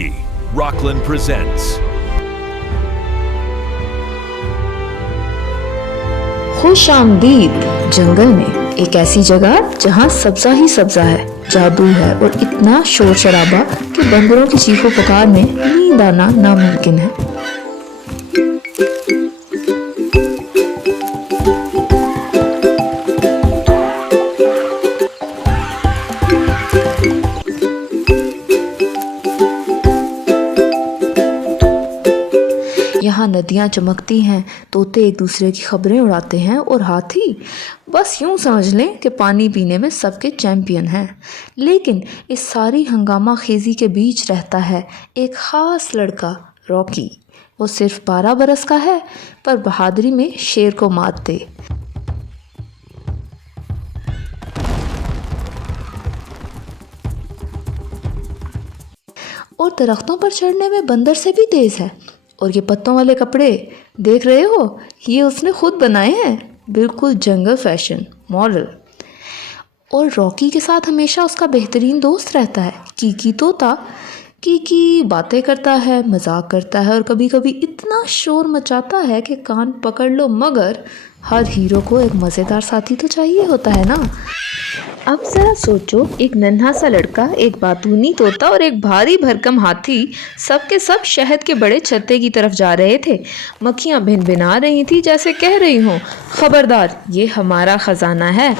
Rocky, Rockland presents. खुश आमदीद जंगल में, एक ऐसी जगह जहाँ सब्जा ही सब्जा है, जादू है और इतना शोर शराबा कि बंदरों की चीखों पुकार में नींद आना नामुमकिन है। यहाँ नदियाँ चमकती हैं, तोते एक दूसरे की खबरें उड़ाते हैं और हाथी बस यूं समझ लें कि पानी पीने में सबके चैंपियन हैं। लेकिन इस सारी हंगामा खेजी के बीच रहता है एक ख़ास लड़का, रॉकी। वो सिर्फ 12 बरस का है, पर बहादुरी में शेर को मात दे। और दरख्तों पर चढ़ने में बंदर से भी तेज है। और ये पत्तों वाले कपड़े देख रहे हो, ये उसने खुद बनाए हैं, बिल्कुल जंगल फैशन मॉडल। और रॉकी के साथ हमेशा उसका बेहतरीन दोस्त रहता है, कीकी तोता। कीकी बातें करता है, मजाक करता है और कभी कभी इतना शोर मचाता है कि कान पकड़ लो, मगर हर हीरो को एक मज़ेदार साथी तो चाहिए होता है ना। अब जरा सोचो, एक नन्हा सा लड़का, एक बातूनी तोता और एक भारी भरकम हाथी, सब के सब शहद के बड़े छत्ते की तरफ जा रहे थे। मक्खियाँ भिनभिना रही थी, जैसे कह रही हों, खबरदार, ये हमारा खजाना है।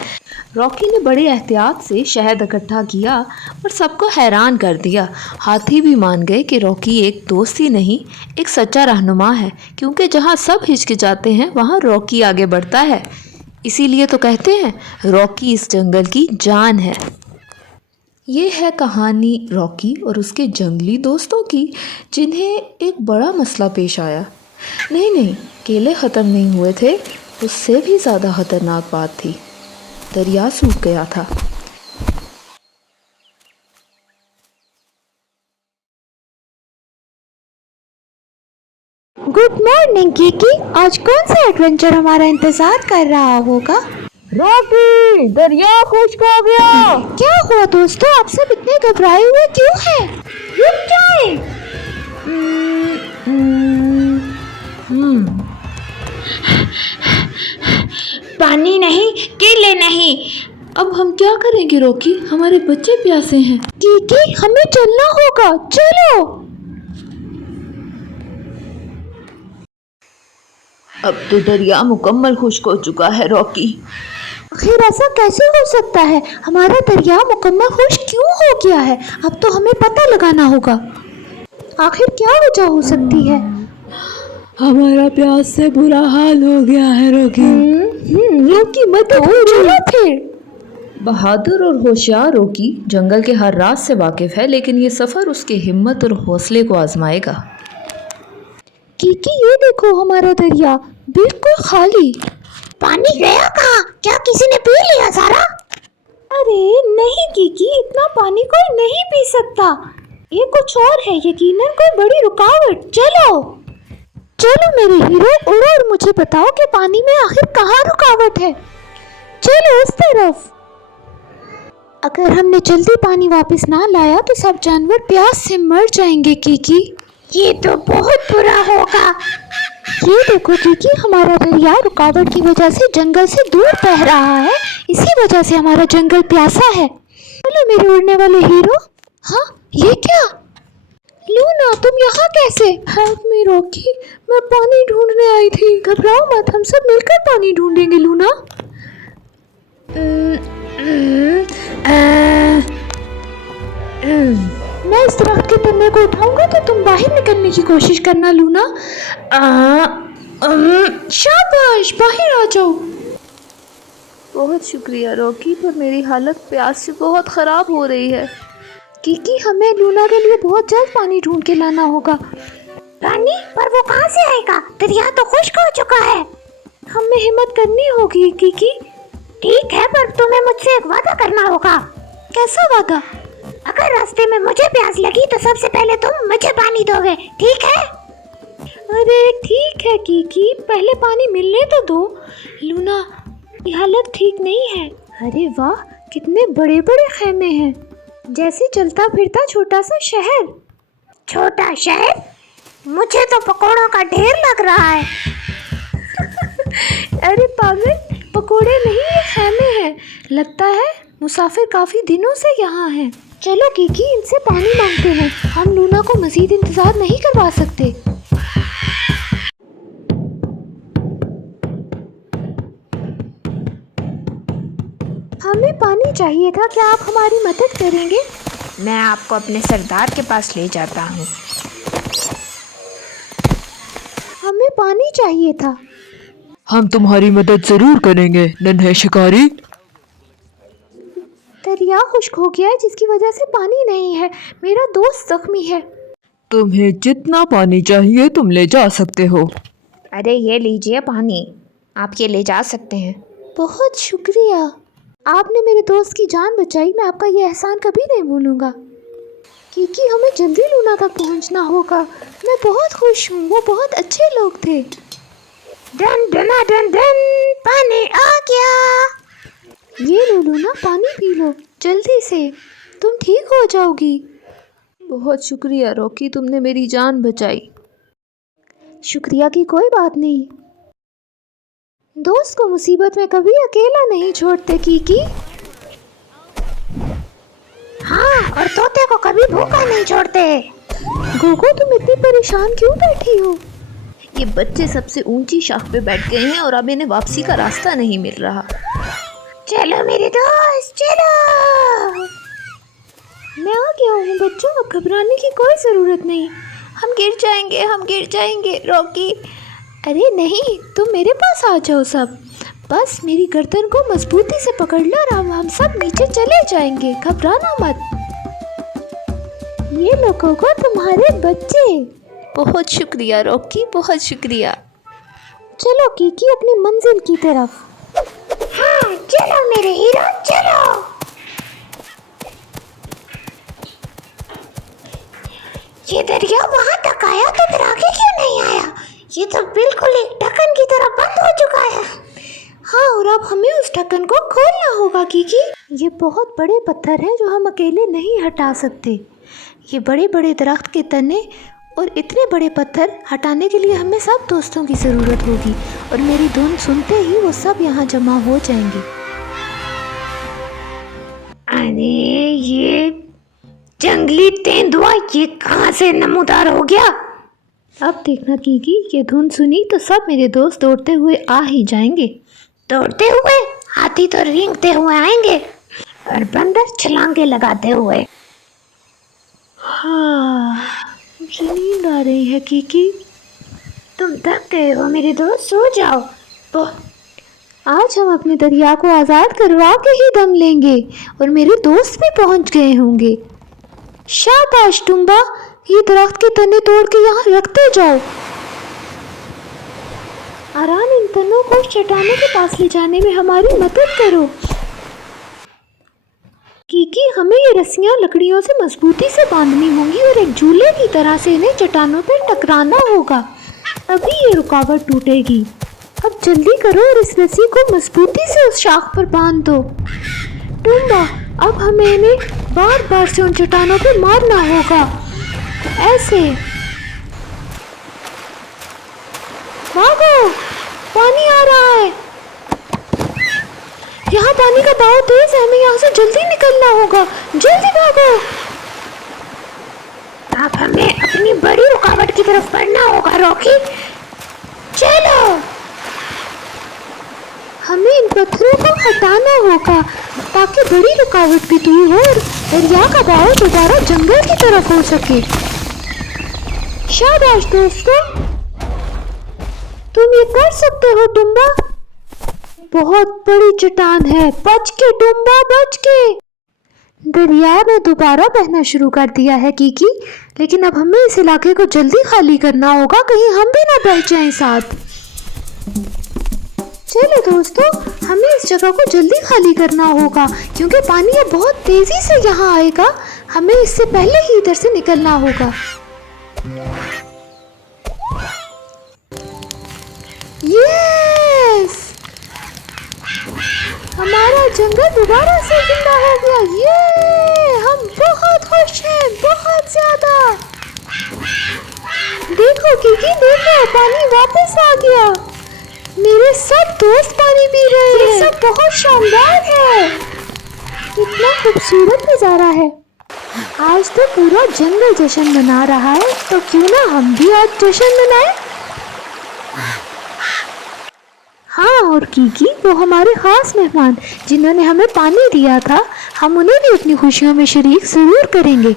रॉकी ने बड़ी एहतियात से शहद इकट्ठा किया और सबको हैरान कर दिया। हाथी भी मान गए कि रॉकी एक दोस्त ही नहीं, एक सच्चा रहनुमा है, क्योंकि जहाँ सब हिचकिचाते हैं वहाँ रॉकी आगे बढ़ता है। इसीलिए तो कहते हैं रॉकी इस जंगल की जान है। ये है कहानी रॉकी और उसके जंगली दोस्तों की, जिन्हें एक बड़ा मसला पेश आया। नहीं, केले ख़त्म नहीं हुए थे, उससे भी ज़्यादा ख़तरनाक बात थी, दरिया सूख गया था। गुड मॉर्निंग कीकी, आज कौन सा एडवेंचर हमारा इंतजार कर रहा होगा? रॉकी, दरिया खुश्क हो गया। क्या हुआ दोस्तों, आप सब इतने घबराए हुए क्यों हैं? रुक जाएं। पानी नहीं, केले नहीं। अब हम क्या करेंगे रॉकी, हमारे बच्चे प्यासे हैं। कीकी, हमें चलना होगा, चलो। अब तो दरिया मुकम्मल खुश्क हो चुका है रॉकी। आखिर ऐसा कैसे हो सकता है? हमारा दरिया मुकम्मल खुश्क क्यों हो गया है? अब तो हमें पता लगाना होगा, आखिर क्या वजह हो सकती है। हमारा प्यास से बुरा हाल हो गया है रॉकी। रॉकी मत चलो फिर। बहादुर और होशियार रॉकी जंगल के हर राज से वाकिफ है, लेकिन ये सफ़र उसके हिम्मत और हौसले को आजमाएगा। कीकी, ये देखो हमारा दरिया बिल्कुल खाली। पानी गया कहाँ? क्या किसी ने पी लिया सारा? अरे नहीं कीकी, इतना पानी कोई नहीं पी सकता। ये कुछ और है, यकीनन कोई बड़ी रुकावट। चलो मेरे हीरो, उड़ो और मुझे बताओ कि पानी में आखिर कहाँ रुकावट है। चलो उस तरफ। अगर हमने जल्दी पानी वापस ना लाया तो सब जानवर प्यास से मर जाएंगे कीकी। ये तो बहुत बुरा होगा। ये देखो कीकी, हमारा दरिया रुकावट की वजह से जंगल से दूर बह रहा है, इसी वजह से हमारा जंगल प्यासा है। बोलो मेरे उड़ने वाले हीरो। हाँ, ये क्या? लूना, तुम यहाँ कैसे? हेल्प मी रॉकी, मैं पानी ढूंढने आई थी। घबराओ मत, हम सब मिलकर पानी ढूंढेंगे लूना। मैं इस दरख्त के तने को उठाऊंगा तो तुम बाहर निकलने की कोशिश करना लूना। शाबाश, बाहर आ जाओ। बहुत शुक्रिया रॉकी, पर मेरी हालत प्यास से बहुत ख़राब हो रही है। कीकी, हमें लूना के लिए बहुत जल्द पानी ढूंढ के लाना होगा। पानी? पर वो कहाँ से आएगा? दरिया तो खुश्क हो चुका है। हमें हिम्मत करनी होगी कीकी। ठीक है, पर तुम्हें मुझसे एक वादा करना होगा। कैसा वादा? अगर रास्ते में मुझे प्यास लगी तो सबसे पहले तुम मुझे पानी दोगे, ठीक है? अरे ठीक है कीकी, पहले पानी मिलने तो दो। लूना, ये हालत ठीक नहीं है। अरे वाह, कितने बड़े बड़े खेमे हैं, जैसे चलता फिरता छोटा सा शहर। छोटा शेफ, मुझे तो पकोड़ों का ढेर लग रहा है। अरे पागल, पकोड़े नहीं, ये खैमे हैं। लगता है मुसाफिर काफ़ी दिनों से यहाँ हैं। चलो कीकी, इनसे पानी मांगते हैं। हम लूना को मज़ीद इंतज़ार नहीं करवा सकते। हमें पानी चाहिए था, क्या आप हमारी मदद करेंगे? मैं आपको अपने सरदार के पास ले जाता हूँ। हमें पानी चाहिए था। हम तुम्हारी मदद जरूर करेंगे नन्हे शिकारी। दरिया खुश्क हो गया है, जिसकी वजह से पानी नहीं है। मेरा दोस्त जख्मी है। तुम्हें जितना पानी चाहिए तुम ले जा सकते हो। अरे ये लीजिए पानी, आप ये ले जा सकते हैं। बहुत शुक्रिया, आपने मेरे दोस्त की जान बचाई। मैं आपका ये एहसान कभी नहीं भूलूंगा। क्योंकि हमें जल्दी लूना तक पहुंचना होगा। मैं बहुत खुश हूँ, वो बहुत अच्छे लोग थे। डन डन डन डन, पानी आ गया। ये लो लूना, पानी पी लो जल्दी से, तुम ठीक हो जाओगी। बहुत शुक्रिया रॉकी, तुमने मेरी जान बचाई। शुक्रिया की कोई बात नहीं। दोस्त को मुसीबत में कभी अकेला नहीं छोड़ते कीकी। हाँ, और तोते को कभी भूखा नहीं छोड़ते। गोगो, तुम इतनी परेशान क्यों बैठी हो? ये बच्चे सबसे ऊंची शाख पे बैठ गए हैं और अब इन्हें वापसी का रास्ता नहीं मिल रहा। चलो मेरे दोस्त, चलो। मैं आ गया हूँ बच्चों, अब घबराने की कोई ज़रूरत नहीं। हम गिर जाएंगे, हम गिर जाएंगे रॉकी। अरे नहीं, तुम मेरे पास आ जाओ सब। बस मेरी गर्दन को मजबूती से पकड़ लो और हम सब नीचे चले जाएंगे। घबराना मत। ये लोगों को तुम्हारे बच्चे। बहुत शुक्रिया रॉकी, बहुत शुक्रिया। चलो कीकी, अपनी मंजिल की तरफ। हाँ, चलो मेरे हीरो, चलो। ये दरिया वहां तक आया तो फिर आगे क्यों नहीं आया? ये तो बिल्कुल एक ढक्कन की तरह बंद हो चुका है। हाँ, और अब हमें उस ढक्कन को खोलना होगा कीकी। ये बहुत बड़े पत्थर हैं जो हम अकेले नहीं हटा सकते। ये बड़े बड़े दरख्त के तने और इतने बड़े पत्थर हटाने के लिए हमें सब दोस्तों की ज़रूरत होगी, और मेरी धुन सुनते ही वो सब यहाँ जमा हो जाएंगे। अरे ये जंगली तेंदुआ ये कहाँ से नमूदार हो गया? अब देखना कीकी, ये धुन सुनी तो सब मेरे दोस्त दौड़ते हुए आ ही जाएंगे। दौड़ते हुए? हाथी तो रेंगते हुए आएंगे और बंदर छलांगे लगाते हुए। हाँ, मुझे नींद आ रही है कीकी। तुम थक गए हो मेरे दोस्त, सो जाओ। तो आज हम अपने दरिया को आज़ाद करवा के ही दम लेंगे, और मेरे दोस्त भी पहुंच गए होंगे। शाबाश टुम्बा, ये दरख्त के तने तोड़ के यहाँ रखते जाओ। आराम, इन तनों को चट्टानों के पास ले जाने में हमारी मदद करो। कीकी, हमें ये रस्सियाँ लकड़ियों से मजबूती से बांधनी होंगी और एक झूले की तरह से इन्हें चट्टानों पर टकराना होगा, तभी ये रुकावट टूटेगी। अब जल्दी करो और इस रस्सी को मजबूती से उस शाख पर बांध दो। टुम्बा, अब हमें इन्हें बार बार से उन चट्टानों पर मारना होगा, ऐसे। भागो, पानी आ रहा है। यहाँ पानी का बहाव तेज है, हमें यहाँ से जल्दी निकलना होगा। जल्दी भागो। अब हमें अपनी बड़ी रुकावट की तरफ बढ़ना होगा रॉकी। चलो, हमें इन पत्थरों को हटाना होगा ताकि बड़ी रुकावट भी दूर हो और दरिया का बहाव दोबारा जंगल की तरफ हो सके। शाबाश दोस्तों, तुम ये कर सकते हो टुम्बा। बहुत बड़ी चट्टान है, बच के टुम्बा, बच के। दरिया ने दोबारा बहना शुरू कर दिया है कीकी, लेकिन अब हमें इस इलाके को जल्दी खाली करना होगा, कहीं हम भी ना बह जाएं साथ। चलो दोस्तों, हमें इस जगह को जल्दी खाली करना होगा क्योंकि पानी अब बहुत तेजी से यहाँ आएगा। हमें इससे पहले ही इधर से निकलना होगा। यस, हमारा जंगल दोबारा से जिंदा हो गया। ये हम बहुत खुश हैं, बहुत ज्यादा। देखो कीकी, देखो पानी वापस आ गया। मेरे सब दोस्त पानी पी रहे हैं। ये सब बहुत शानदार है। कितना खूबसूरत नज़ारा है। आज तो पूरा जंगल जश्न मना रहा है, तो क्यों ना हम भी आज जश्न मनाएं? हाँ, और कीकी वो हमारे खास मेहमान जिन्होंने हमें पानी दिया था, हम उन्हें भी अपनी खुशियों में शरीक जरूर करेंगे।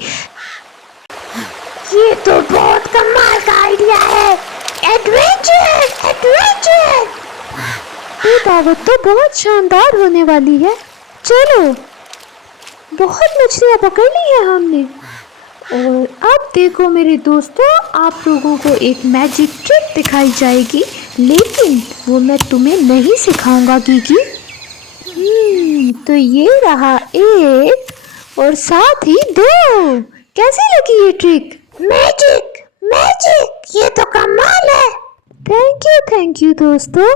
ये तो बहुत कमाल का आइडिया है। Adventure, adventure. ये दावत तो बहुत शानदार होने वाली है। चलो, बहुत मछलियाँ पकड़ ली है हमने। और अब देखो मेरे दोस्तों, आप लोगों को एक मैजिक ट्रिक दिखाई जाएगी, लेकिन वो मैं तुम्हें नहीं सिखाऊंगा कीकी। तो ये रहा एक और साथ ही दो। कैसी लगी ये ट्रिक? मैजिक, मैजिक, ये तो कमाल है। थैंक यू दोस्तों।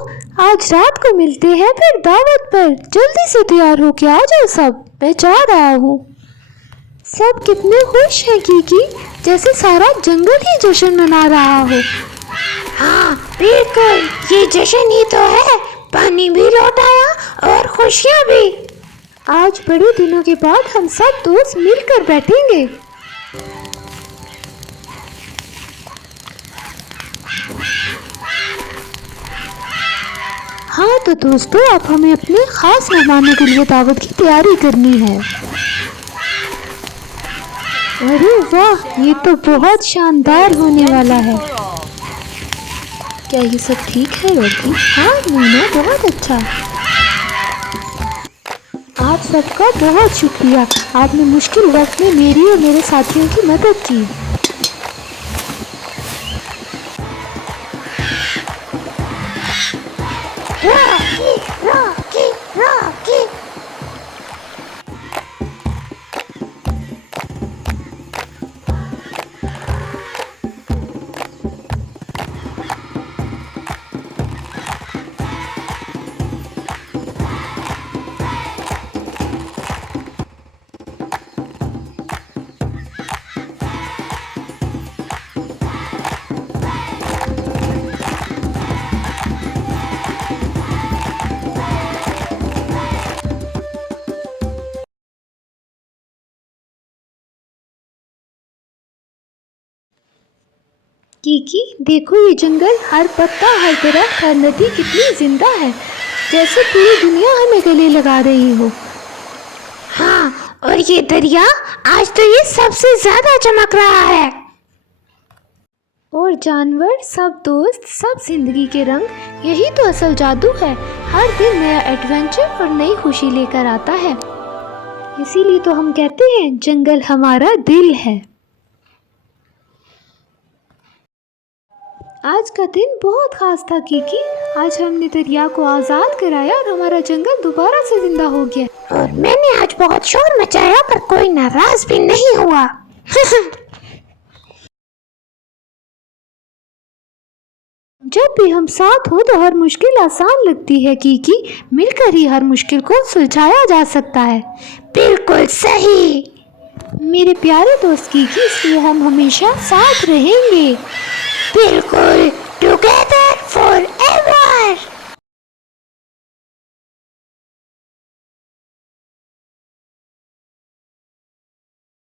आज रात को मिलते हैं फिर दावत पर। जल्दी से तैयार होके आ जाओ सब, मैं जा रहा हूँ। सब कितने खुश हैं कीकी, जैसे सारा जंगल ही जश्न मना रहा हो। हाँ बिल्कुल, ये जश्न ही तो है। पानी भी लौट आया और खुशियाँ भी। आज बड़े दिनों के बाद हम सब दोस्त मिलकर बैठेंगे। हाँ तो दोस्तों, अब हमें अपने खास मेहमानों के लिए दावत की तैयारी करनी है। अरे वाह, ये तो बहुत शानदार होने वाला है। क्या ये सब ठीक है रॉकी? हाँ मीना, बहुत अच्छा। आप सबका बहुत शुक्रिया। आपने मुश्किल वक्त में मेरी और मेरे साथियों की मदद की। Rocky, Rocky, Rocky. कीकी देखो, ये जंगल, हर पत्ता, हर दरख्त, हर नदी कितनी जिंदा है, जैसे पूरी दुनिया हमें गले लगा रही हो। हाँ, और ये दरिया, आज तो ये सबसे ज्यादा चमक रहा है। और जानवर, सब दोस्त, सब जिंदगी के रंग, यही तो असल जादू है। हर दिन नया एडवेंचर और नई खुशी लेकर आता है। इसीलिए तो हम कहते हैं, जंगल हमारा दिल है। आज का दिन बहुत खास था कीकी। आज हमने दरिया को आज़ाद कराया और हमारा जंगल दोबारा से जिंदा हो गया। और मैंने आज बहुत शोर मचाया, पर कोई नाराज भी नहीं हुआ। जब भी हम साथ हो तो हर मुश्किल आसान लगती है कीकी। मिलकर ही हर मुश्किल को सुलझाया जा सकता है। बिल्कुल सही मेरे प्यारे दोस्त कीकी, इसलिए हम हमेशा साथ रहेंगे। बिल्कुल,